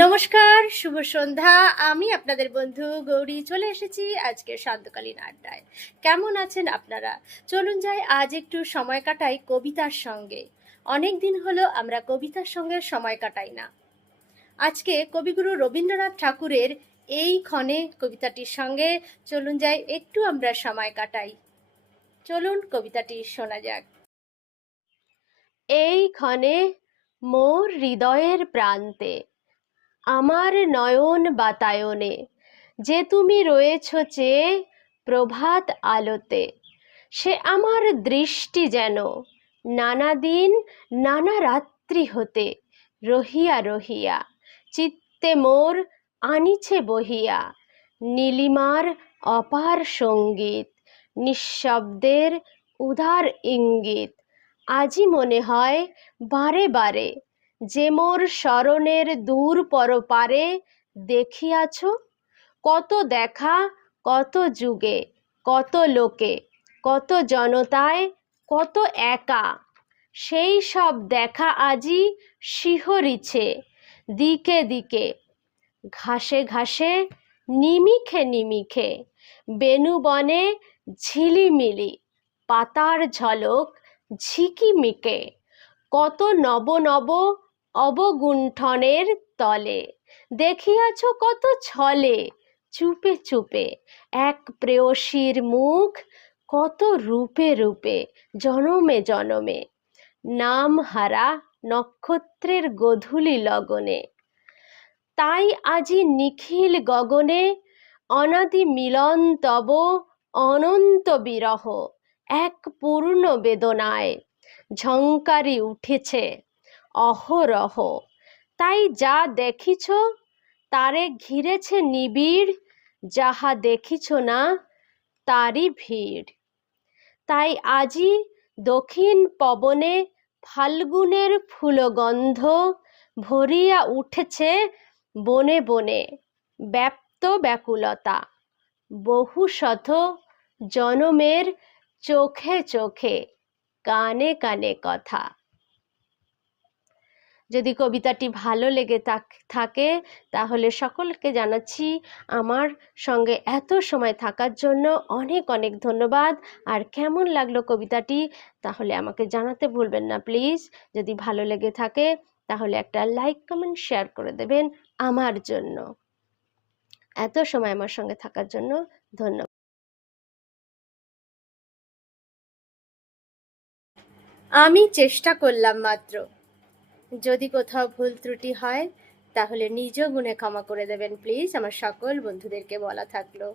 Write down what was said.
নমস্কার, শুভ সন্ধ্যা। আমি আপনাদের বন্ধু গৌরী চলে এসেছি আজকের সান্ধ্যকালীন আড্ডায়। কেমন আছেন আপনারা? চলুন যাই আজ একটু সময় কাটাই কবিতার সঙ্গে। অনেক দিন হলো আমরা কবিতার সঙ্গে সময় কাটাই না। আজকে কবিগুরু রবীন্দ্রনাথ ঠাকুরের এই ক্ষণে কবিতাটির সঙ্গে চলুন যাই একটু আমরা সময় কাটাই। চলুন কবিতাটি শোনা যাক। এই ক্ষণে মোর হৃদয়ের প্রান্তে আমার নয়ন বাতায়নে যে তুমি রয়েছ চেয়ে প্রভাত আলোতে, সে আমার দৃষ্টি যেন নানা দিন নানা রাত্রি হতে রহিয়া রহিয়া চিত্তে মোর আনিছে বহিয়া নীলিমার অপার সঙ্গীত, নিঃশব্দের উদার ইঙ্গিত। আজি মনে হয় বারে বারে যে মোর স্মরণের দূর পরপারে দেখিয়াছ কত দেখা, কত যুগে, কত লোকে, কত জনতায়, কত একা। সেই সব দেখা আজি শিহরিছে দিকে দিকে, ঘাসে ঘাসে, নিমিখে নিমিখে, বেণুবনে ঝিলিমিলি পাতার ঝলক ঝিকিমিকে, কত নব নব অবগুণ্ঠনের তলে দেখিয়াছ কত ছলে চুপে চুপে এক প্রেয়সীর মুখ, কত রূপে রূপে জনমে জনমে নাম হারা নক্ষত্রের গধূলি লগনে। তাই আজি নিখিল গগনে অনাদি মিলন তব অনন্ত বিরহ এক পূর্ণ বেদনায় ঝংকারি উঠেছে অহরহ। তাই যা দেখিছ তারে ঘিরেছে নিবিড়, যাহা দেখিছ না তারই ভিড়। তাই আজি দক্ষিণ পবনে ফাল্গুনের ফুলগন্ধ ভরিয়া উঠেছে বনে বনে ব্যাপ্ত ব্যাকুলতা, বহু শত জনমের চোখে চোখে কানে কানে কথা। যদি কবিতাটি ভালো লেগে থাকে তাহলে সকলকে জানাচ্ছি আমার সঙ্গে এত সময় থাকার জন্য অনেক অনেক ধন্যবাদ। আর কেমন লাগলো কবিতাটি তাহলে আমাকে জানাতে ভুলবেন না প্লিজ। যদি ভালো লেগে থাকে তাহলে একটা লাইক কমেন্ট শেয়ার করে দেবেন আমার জন্য। এত সময় আমার সঙ্গে থাকার জন্য ধন্যবাদ। আমি চেষ্টা করলাম মাত্র, যদি কোথাও ভুল ত্রুটি হয় তাহলে নিজ গুণে ক্ষমা করে দেবেন প্লিজ, আমার সকল বন্ধুদেরকে বলা থাকলো।